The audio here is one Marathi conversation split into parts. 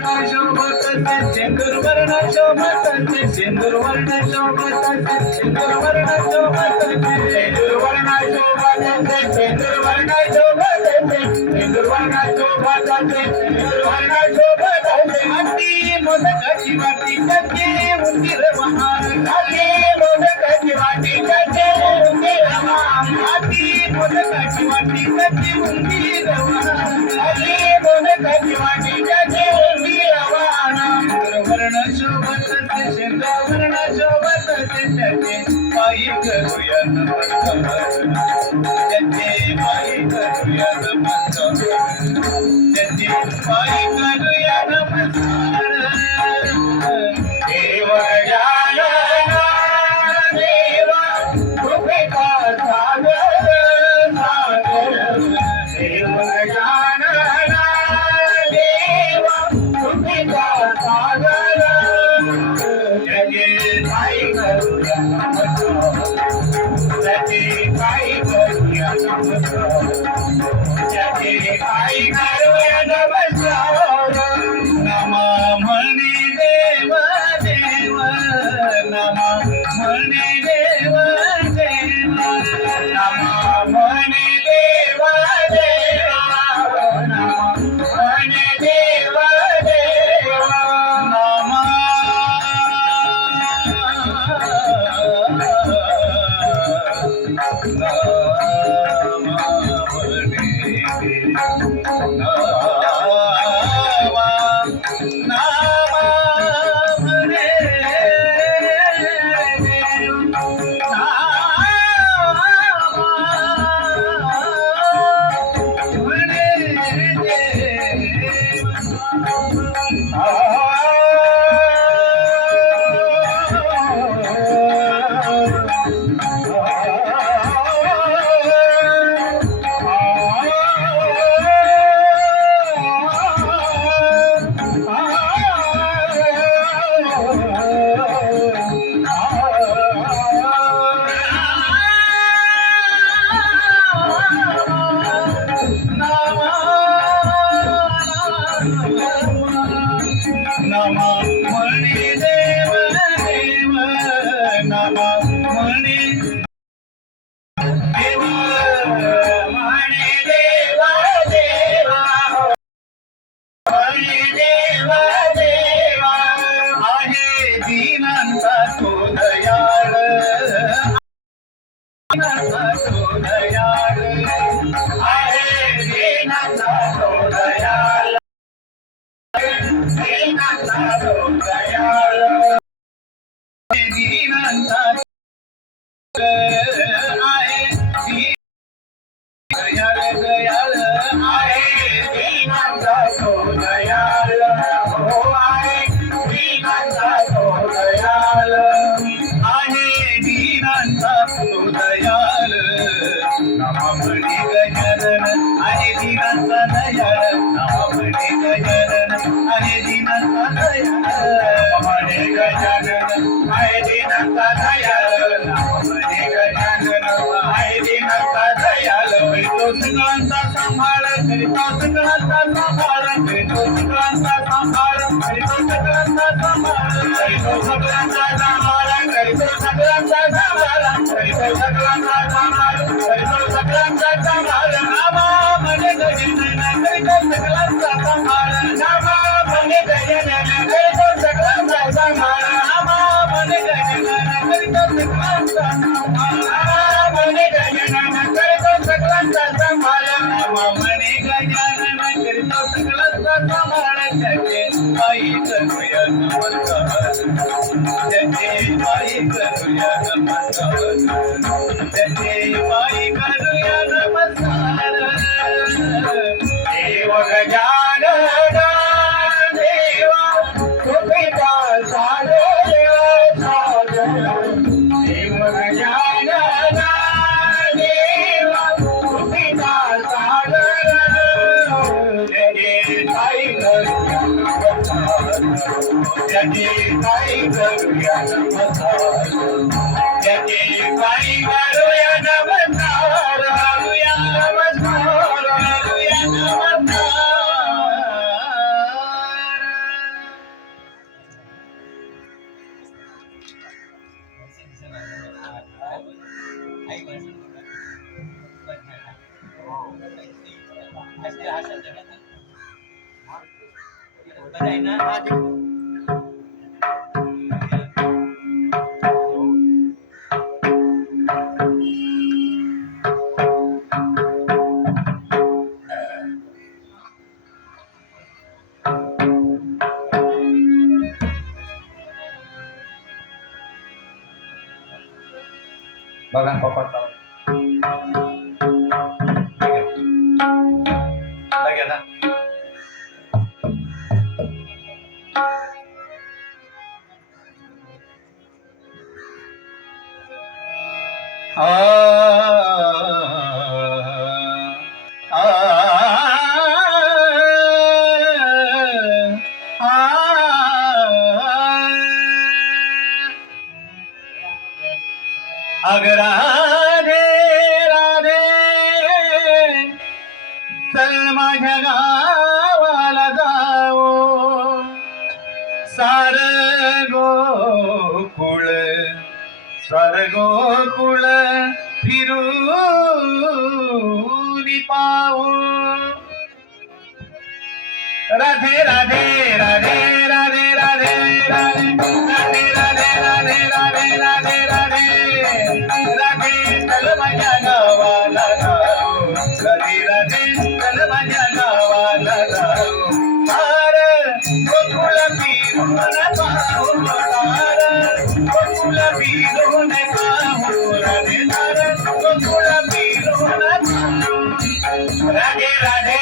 शोभत सिंदूर वर्ण शोभत सिंदूर वर्ण शोभत सिंदूर वर्ण शोभत सिंदूर वर्ण शोभत सिंदूर वर्ण शोभत सिंदूर वर्ण शोभत सिंदूर वर्ण शोभत अति मोदकाची वाटी कच्चे उंदीर महान अति मोदकाची वाटी कच्चे उंदीर महान अति मोदकाची वाटी कच्चे उंदीर महान अति मोदकाची वाटी कच्चे वर्ण शोभत वर्ण शोभत त्याचे पायी करूया नमस्कार त्याचे पायी करूया नमस्कार त्याचे पायी करूया नमस्कार देव गजानना देवा कृपेचा सागर सागर देव गजानना देवा कृपेचा सागर त्याचे पायी करूया नमस्कार त्याचे पायी करूया नमस्कार त्याचे पायी करूया नमस्कार नमा म्हणे देव देव नमा म्हणे देव देव नमा म्हणे देव देव नमा म्हणे देव देव नमा नमा म्हणे देव देव नमा म्हणे देव म्हणे देव देवा म्हणे देव देवा आहे दीनांचा तो दयाळ तो दयाळ आहे दीनांचा तो दयाळ दीनांचा तो दयाळ दीनांचा आहे दयाळ दयाळ आहे दीनांचा तो दयाळ हो आहे दीनांचा तो दयाळ आहे दीनांचा तो दयाळ नमा म्हणे गजानन आहे दीनांचा दयाळ नमा म्हणे गजानन आहे दीनांचा दयाळ म्हणे गजानन आहे दीनांचा दयाळ नमा म्हणे गजानन आहे दीनांचा दयाळ तो सगळ्यांचा सांभाळ करीतो सगळ्यांचा सांभाळ करीतो सगळ्यांचा सांभाळ करीतो सगळ्यांचा सांभाळ करीतो सगळ्यांचा सांभाळ करीतो सगळ्यांचा सांभाळ करीतो सगळ्यांचा सांभाळ करीतो सगळ्यांचा सांभाळ नामा म्हणे गजानन करीतो सगळ्यांचा सांभाळ नामा म्हणे गजानन करीतो सगळ्यांचा सांभाळ नामा म्हणे गजानन करीतो सगळ्यांचा सांभाळ नामा म्हणे गजानन करीतो सगळ्यांचा सांभाळ नामा म्हणे गजानन करीतो सगळ्यांचा सांभाळ त्याचे पायी करूया नमस्कार त्याचे पायी करूया नमस्कार त्याचे पायी करूया नमस्कार देव गजानना देवा कृपेचा सागर सागर देव गजानना देवा कृपेचा सागर त्याचे पायी करूया नमस्कार त्याचे पायी करूया नमस्कार त्याचे पायी करूया नमस्कार करूया नमस्कार करूया नमस्कार आहे ना बघा पप्पा ना अग राधे राधे चल माझ्या गावाला जाओ सार गोकुळ स्वर्गोकुळ फिरून पाहू राधे राधे राधे राधे राधे राधे राधे राधे राधे राधे राधे राधे राधे चल माझ्या गावाला जाऊ राधे राधे चल माझ्या गावाला जाऊ सार गोकुळ फिरून पाहू सार गोकुळ फिरून पाहू राधे सार गोकुळ फिरून पाहू राधे राधे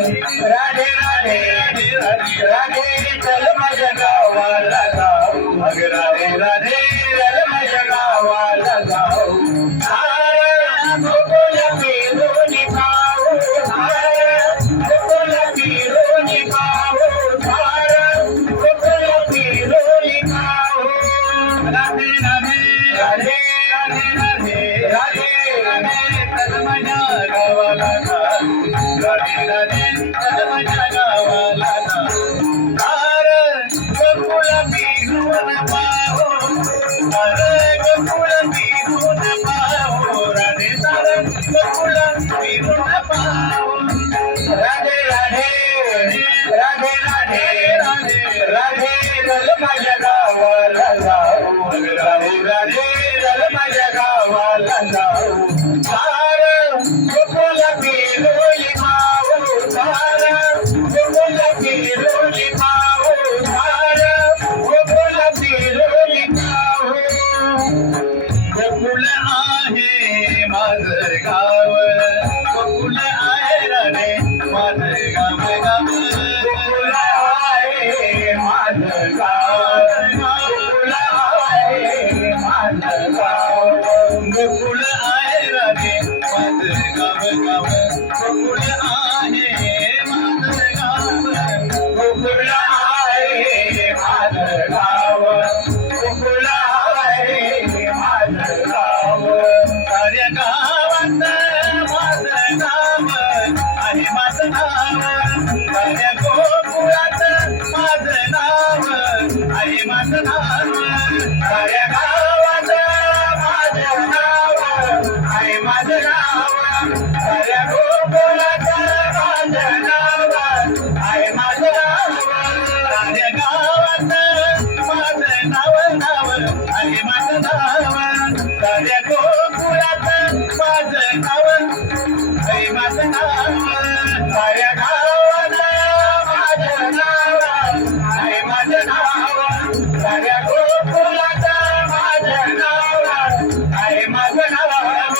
राधे राधे राधे राधे चल माझ्या गावाला जाऊ अग राधे राधे चल माझ्या गावाला जाऊ सार गोकुळ फिरून पाहू सार गोकुळ फिरून पाहू सार गोकुळ फिरून पाहू राधे राधे राधे राधे राधे राधे राधे चल माझ्या गावाला जाऊ राधे राधे चल माझ्या गावाला जाऊ सार गोकुळ फिरून पाहू सार गोकुळ फिरून पाहू राधे सार गोकुळ फिरून पाहू राधे राधे राधे राधे राधे राधे चल माझ्या गावाला जाऊ राधे राधे चल माझ्या गावाला जाऊ सार गोकुळ फिरून पाहू सार गोकुळ फिरून पाहू सार गोकुळ फिरून पाहू गोकुळ आहे माझं गाव गोकुळ आहे रे माझं गाव गाव गोकुळ आहे माझं गाव गोकुळ आहे माझं गाव गोकुळ आहे रे माझं गाव गाव गोकुळ आहे माझं गाव गोकुळ आहे माझं गाव गोकुळ आहे माझं गाव साऱ्या गावात माझं नाव आहे माझं नाव साऱ्या गोकुळात माझं नाव आहे माझं नाव साऱ्या गावात माझं नाव आहे माझं नाव साऱ्या गोकुळात माझं नाव आहे माझं नाव साऱ्या गावात माझं नाव नाव आहे माझं नाव साऱ्या गोकुळात माझं नाव आहे माझं नाव साऱ्या गावात माझं नाव आहे माझं नाव साऱ्या गोकुळात माझं नाव आहे माझं नाव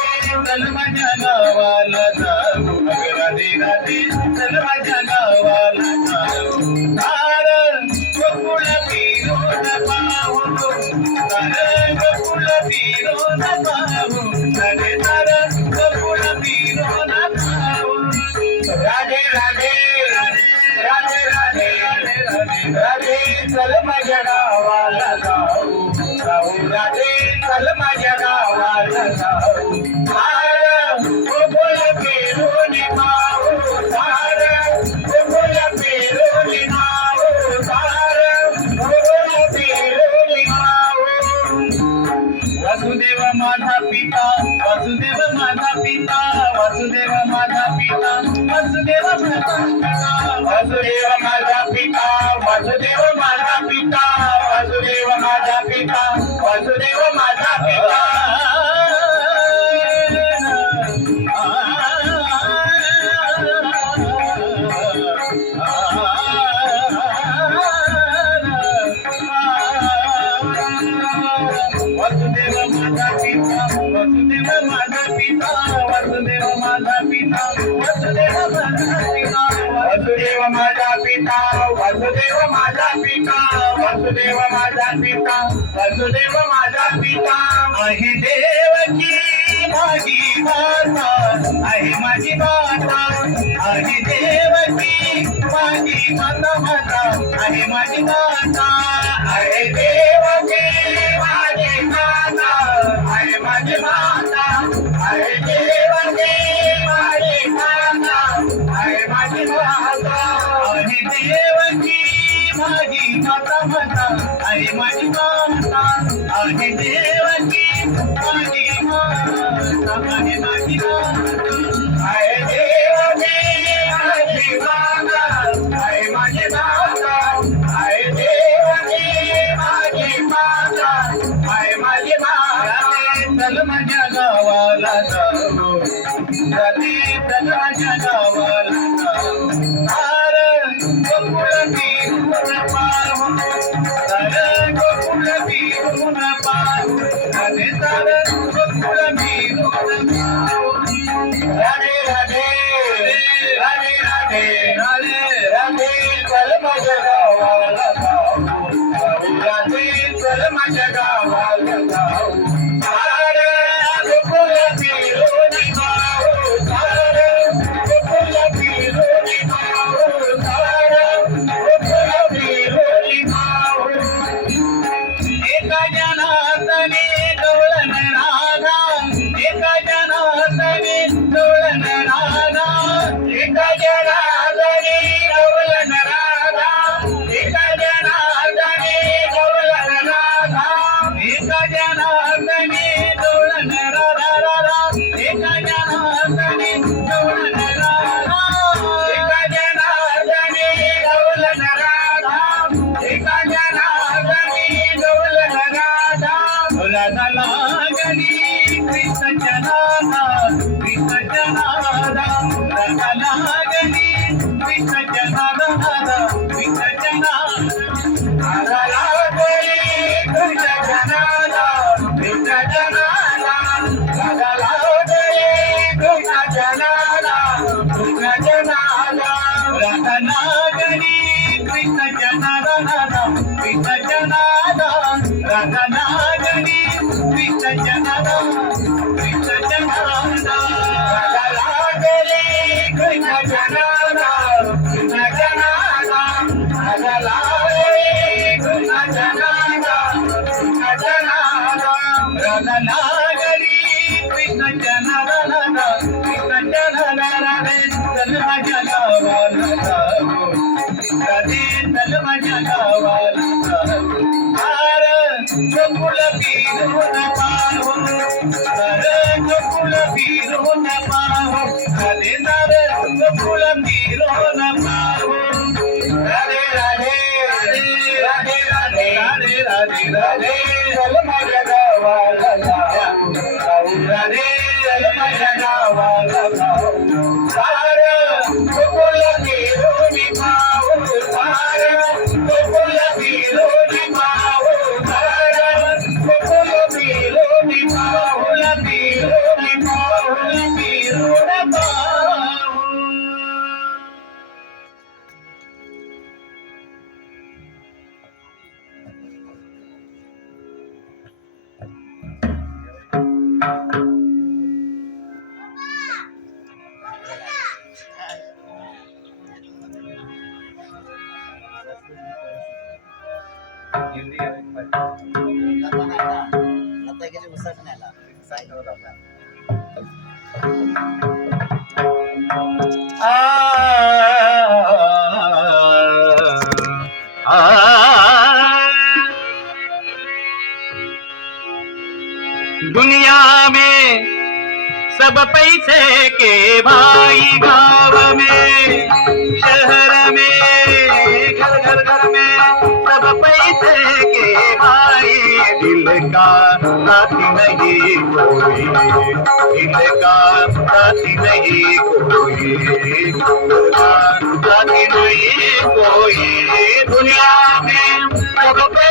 चल माझ्या गावाला जाऊ राधे राधे चल माझ्या गावाला जाऊ सार गोकुळ फिरून पाहू सार गोकुळ फिरून पाहू राधे सार गोकुळ फिरून पाहू राधे राधे राधे राधे राधे राधे चल माझ्या गावाला जाऊ जाऊ राधे चल माझ्या गावाला जाऊ सार गोकुळ फिरून पाहू सार गोकुळ फिरून पाहू सार गोकुळ फिरून पाहू वसुदेव माझा पिता वसुदेव माझा पिता वसुदेव माझा पिता वसुदेव माझा पिता वसुदेव माझा पिता वासुदेव माझा पिता वासुदेव माझा पिता वासुदेव माझा पिता वासुदेव माझा पिता वासुदेव माझा पिता वासुदेव माझा पिता वासुदेव माझा पिता वासुदेव माझा पिता वासुदेव माझा पिता वासुदेव माझा पिता वासुदेव माझा पिता आहे देवकी माझी माता आहे माझी माता आहे देवकी माझी माता माता आहे माझी माता आहे देवकी माझी माता आहे माझी माता आहे देवकी माझी माता आहे माझी माता आहे देवकी माझी माता माता आहे माझी माता आहे देवकी माझी माता आहे माझी माता आहे देवकी माझी माता आहे माझी माता आहे देवकी माझी माता आहे माझी माता चल माझ्या गावाला जाऊ रात्री चल माझ्या गावाला जाऊ आर गोकुळ फिरून पाहू तर गोकुळ फिरून पाहू राधे तर गोकुळ फिरून पाहू राधे राधे राधे राधे राधे राधे चल माझ्या गावाला जाऊ राधे चल माझ्या गावाला जाऊ सारे गोकुळ फिरून पाहू सारे गोकुळ फिरून पाहू सारे गोकुळ फिरून पाहू एका जनातने गवळण राधा एका जनातने गवळण राधा एका जनातने गवळण राधा एका जनातने गवळण राधा एका जनातने गवळण राधा राधा एका जनातने गवळण राधा एका जनातने गवळण राधा एका जनातने गवळण राधा राधा लागली कृष्ण जनादा कृष्ण जनादा राधा लागली कृष्ण जनादा कृष्ण जनादा राधा लागली कृष्ण जनादा कृष्ण जनादा राधा लागली कृष्ण जनादा कृष्ण जनादा राधा लागली कृष्ण जनादा कृष्ण जनादा राधा लागली कृष्ण जनादा कृष्ण जनादा राधा लागली कृष्ण जनादा कृष्ण जनादा राधा लागली कृष्ण जनादा कृष्ण जनादा राधा लागली कृष्ण जनादा कृष्ण जनादा राधे चल माझ्या गावाला जाऊ राधे चल माझ्या गावाला जाऊ आर गोकुळ फिरून पाहू तर गोकुळ फिरून पाहू राधे तर गोकुळ फिरून पाहू राधे राधे राधे राधे राधे राधे राधे चल माझ्या गावाला जाऊ राधे चल माझ्या गावाला जाऊ सार गोकुळ फिरून पाहू सार गोकुळ फिरून पाहू सार गोकुळ फिरून पाहू फिरून पाहू फिरून पाहू दुनिया में सब पैसे के भाई, गाँव में शहर में घर घर घर में इनका साथी नहीं कोई, इनका साथी नहीं कोई, इनका साथी नहीं कोई। दुनिया में सबको